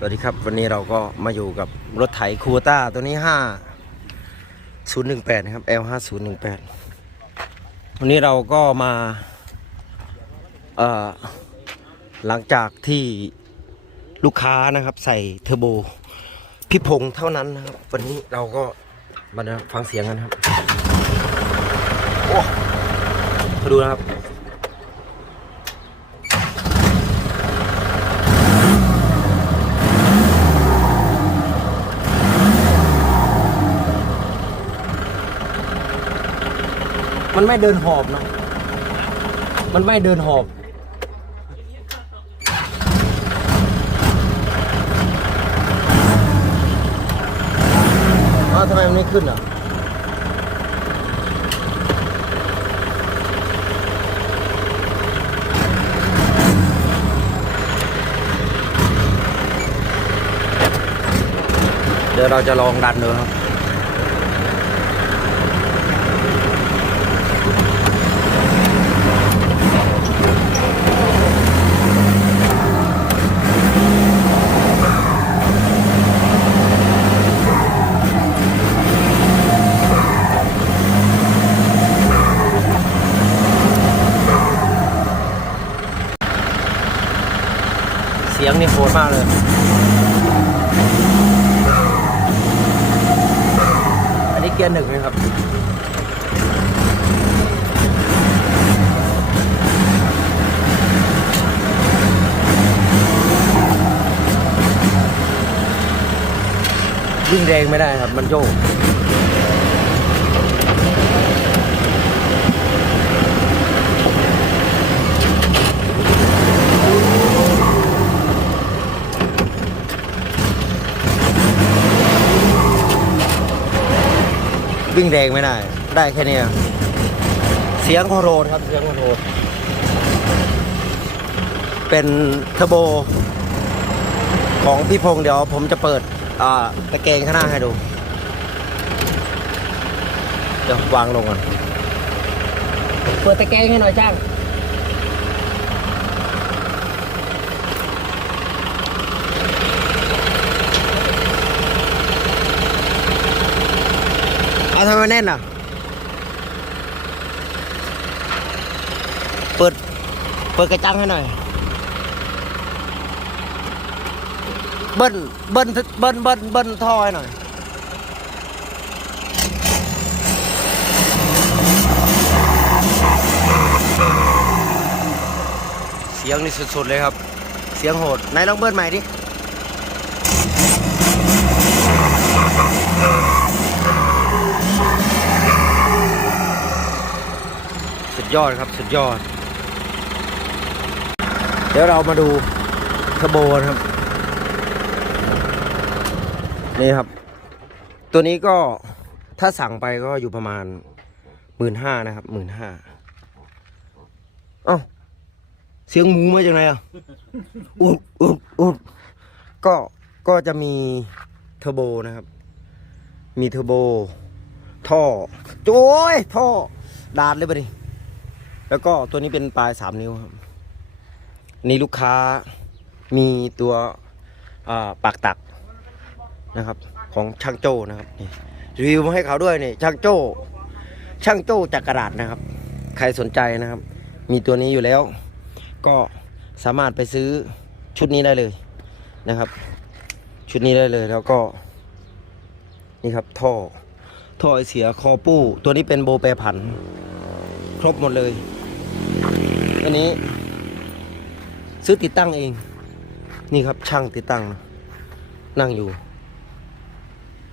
สวัสดีครับ วันนี้เราก็มาอยู่กับรถไถคูต้าตัวนี้ 5 0 1 8 นะครับ L 5 0 1 8 วันนี้เราก็มาหลังจากที่ลูกค้านะครับ ใส่เทอร์โบพี่พงเท่านั้นนะครับ วันนี้เราก็มาฟังเสียงกันครับ โอ้มาดูนะครับ มันไม่เดินหอบนะมันไม่เดินหอบ อ้าวทำไมมันไม่ขึ้นอะเดี๋ยวเราจะลองดันดูครับ สียงนี่โหดมากเลย อันนี้เกียร์หนึ่งนะครับวิ่งแรงไม่ได้ครับ มันโยก งแรงไม่ได้ ได้แค่นี้เสียงโคโรดครับเสียงโคโรดเป็นเทอร์โบของพี่พงษ์เดี๋ยวผมจะเปิดอ่าตะเกงข้างหน้าให้ดู เดี๋ยววางลงก่อน เปิดตะเกงให้หน่อยจ้าง ทำไมแน่นอะ เปิด เปิดกระจังให้หน่อย เบิ้ล เบิ้ล เบิ้ล เบิ้ล เบิ้ลท่อให้หน่อยเสียงนี่สุดๆเลยครับ เสียงโหดไหนลองเบิ้ลใหม่ดิ ยอดครับสุดยอด เดี๋ยวเรามาดูเทอร์โบนะครับ นี่ครับ ตัวนี้ก็ถ้าสั่งไปก็อยู่ประมาณหมื่นห้านะครับหมื่นห้าเอ้าเสียงหมูมาจากไหนอะอุบอุบอุบก็ก็จะมีเทอร์โบนะครับ มีเทอร์โบ ท่อโจ้ยท่อ ดาดเลยปะดิ แล้วก็ตัวนี้เป็นปลายสามนิ้วครับนี่ลูกค้ามีตัวปากตักนะครับ ของช่างโจ้นะครับนี่รีวิวมาให้เขาด้วยนี่ช่างโจ้ ช่างโจ้จากกระดาษนะครับ ใครสนใจนะครับ มีตัวนี้อยู่แล้ว ก็สามารถไปซื้อชุดนี้ได้เลยนะครับ ชุดนี้ได้เลยแล้วก็นี่ครับท่อท่อไอเสียคอปู้ ตัวนี้เป็นโบแปรผัน ครบหมดเลย อันนี้ ซื้อติดตั้งเอง นี่ครับช่างติดตั้ง นั่งอยู่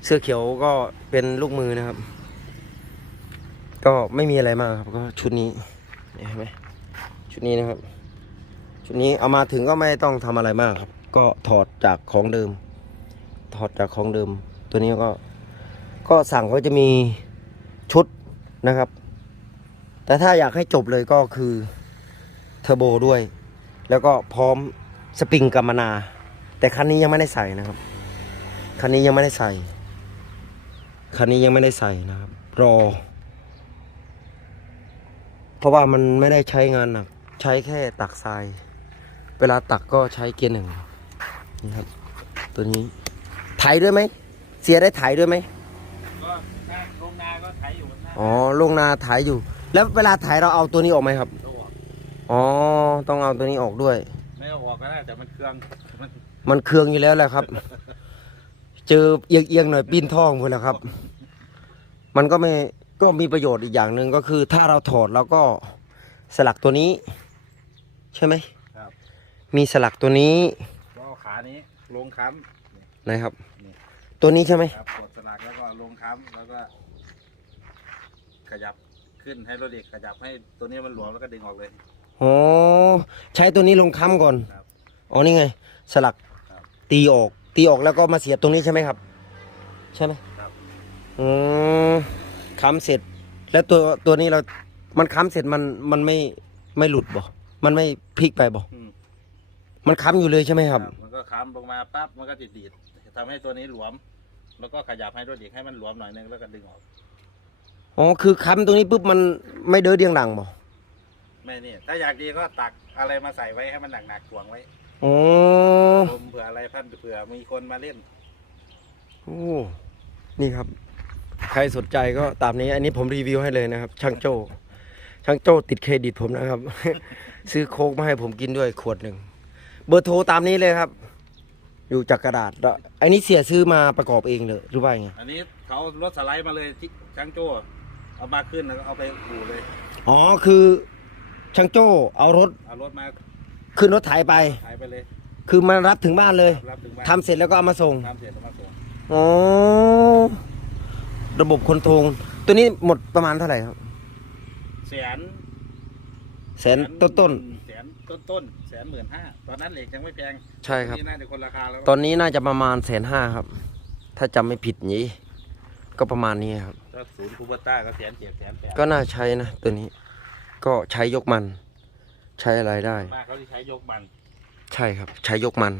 เสื้อเขียวก็เป็นลูกมือนะครับ ก็ไม่มีอะไรมากครับ ก็ชุดนี้นี่เห็นไหมชุดนี้นะครับ ชุดนี้เอามาถึงก็ไม่ต้องทำอะไรมากครับ ก็ถอดจากของเดิม ถอดจากของเดิม ตัวนี้ก็ ก็สั่งก็จะมีชุดนะครับ แต่ถ้าอยากให้จบเลยก็คือ เทอร์โบด้วย แล้วก็พร้อมสปริงกัมมนา แต่คันนี้ยังไม่ได้ใส่นะครับ คันนี้ยังไม่ได้ใส่ คันนี้ยังไม่ได้ใส่นะครับ รอ เพราะว่ามันไม่ได้ใช้งานหนัก ใช้แค่ตักทราย เวลาตักก็ใช้เกียร์หนึ่งนี่ครับ ตัวนี้ไถด้วยไหม เสียได้ไถด้วยไหมก็ถ้าโรงนาก็ไถอยู่หน้าอ๋อลงนาไถอยู่ แล้วเวลาไถเราเอาตัวนี้ออกไหมครับตัว อ๋อ ต้องเอาตัวนี้ออกด้วย ไม่เอาออกก็ได้แต่มันเครื่องมันมันเคืองอยู่แล้วแหละครับ เจอเอียงๆหน่อยปิ้นท้องหมดแล้วครับ มันก็ไม่ก็มีประโยชน์อีกอย่างหนึ่งก็คือ ถ้าเราถอดเราก็สลักตัวนี้ ใช่ไหมครับ มีสลักตัวนี้ก็เอาขานี้ลงค้นะครับนี่ตัวนี้ใช่ไหมำครับกดสลักแล้วก็ลงค้ำแล้วก็ ขยับขึ้นให้รถเด็กขยับให้ตัวนี้มันหลวมแล้วก็ดึงออกเลย อ๋อใช้ตัวนี้ลงค้ำก่อนครับอ๋อนี่ไง สลักครับ ตีออก ตีออกแล้วก็มาเสียบตรงนี้ใช่ไหมครับ ใช่ไหมครับ อืมค้ำเสร็จ แล้วตัวตัวนี้เรา มันค้ำเสร็จมันมันไม่ไม่หลุดบ่ มันไม่พลิกไปบ่ อืมมันค้ำอยู่เลยใช่ไหมครับมันก็ค้ำลงมาปั๊บมันก็ติดดีดทำให้ตัวนี้หลวม แล้วก็ขยับให้รถเด็กให้มันหลวมหน่อยนึงแล้วก็ดึงออก อ๋อคือค้ำตรงนี้ปุ๊บมันไม่เด้อเดียงหลังบ่ ไม่นี่ ถ้าอยากดีก็ตักอะไรมาใส่ไว้ให้มันหนักๆถ่วงไว้อ๋อลมเผื่ออะไรพันเผื่อมีคนมาเล่น โอ้นี่ครับ ใครสนใจก็ตามนี้ อันนี้ผมรีวิวให้เลยนะครับ ช่างโจ้ช่างโจ้ติดเครดิตผมนะครับ ซื้อโค้กมาให้ผมกินด้วยขวดหนึ่งเบอร์โทรตามนี้เลยครับ อยู่จากกระดาษแล้วอันนี้เสียซื้อมาประกอบเองเลยหรือว่าไงอันนี้เขารถสไลด์มาเลยที่ช่างโจ้เอามาขึ้นแล้วก็เอาไปอู่เลย อ๋อคือ ช่างโจ้เอารถเอารถมาขึ้นรถไถไป ขายไปเลยคือมารับถึงบ้านเลยรับถึงบ้านทำเสร็จแล้วก็เอามาส่งทำเสร็จแล้วมาส่งอ๋อระบบคอนโทรลตัวนี้หมดประมาณเท่าไหร่ครับแสนแสนต้นต้นแสนต้นต้นๆแสนหมื่นห้าตอนนั้นเหล็กยังไม่แพงๆใช่ครับ นี่น่าจะคนราคาแล้วตอนนี้น่าจะประมาณแสนห้าครับ ถ้าจำไม่ผิดนี้ ก็ประมาณนี้ครับ ถ้าศูนย์คูเบต้าก็แสนเจ็ดแสนแปดก็น่าใช้นะตัวนี้ ก็ใช้ยกมัน ใช้อะไรได้ มากเขาที่ใช้ยกมันใช่ครับ ใช้ยกมัน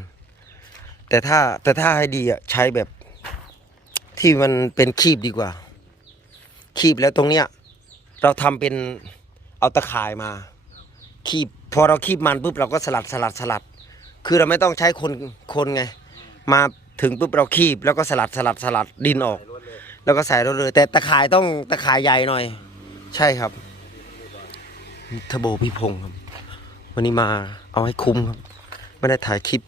แต่ถ้าแต่ถ้าให้ดีอะใช้แบบที่มันเป็นคีบดีกว่า คีบแล้วตรงเนี้ย เราทำเป็นเอาตะข่ายมา คีบพอเราคีบมันปุ๊บเราก็สลัดสลัดสลัด คือเราไม่ต้องใช้คนคนไง มาถึงปุ๊บเราคีบ แล้วก็สลัดสลัดสลัดดินออก ใส่รถเลยแล้วก็ใส่รถเลย แต่ตะข่ายต้องตะข่ายใหญ่หน่อย ใช่ครับ ทโบพี่พงศ์ครับ วันนี้มาเอาให้คุ้มครับ ไม่ได้ถ่ายคลิป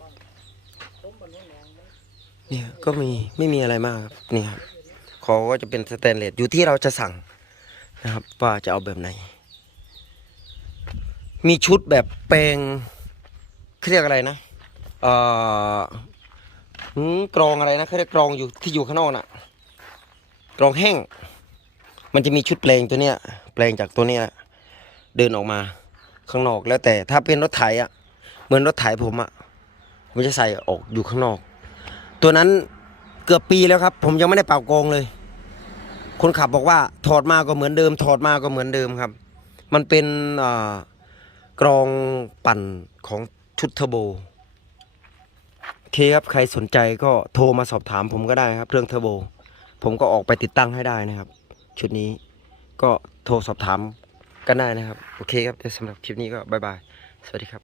เนี่ยก็มีไม่มีอะไรมากครับนี่ครับขอก็จะเป็นสแตนเลสอยู่ที่เราจะสั่งนะครับ ว่าจะเอาแบบไหน มีชุดแบบแปลงเขาเรียกอะไรนะเอ่อกรองอะไรนะเขาเรียกกรองอยู่ที่อยู่ข้างนอกน่ะกรองแห้ง มันจะมีชุดแปลงตัวเนี้ย แปลงจากตัวเนี้ย เดินออกมา ข้างนอกแล้วแต่ถ้าเป็นรถไถอะเหมือนรถไถผมอะผมจะใส่ออกอยู่ข้างนอก ตัวนั้นเกือบปีแล้วครับ ผมยังไม่ได้เป่ากองเลย คนขับบอกว่าถอดมาก็เหมือนเดิม ถอดมาก็เหมือนเดิมครับ มันเป็นกรองปั่นของชุดเทอร์โบโอเคครับใครสนใจก็โทรมาสอบถามผมก็ได้ครับ เรื่องเทอร์โบ ผมก็ออกไปติดตั้งให้ได้นะครับ ชุดนี้ก็โทรสอบถาม กันได้นะครับ โอเคครับเดี๋ยวสำหรับคลิปนี้ก็บายบาย สวัสดีครับ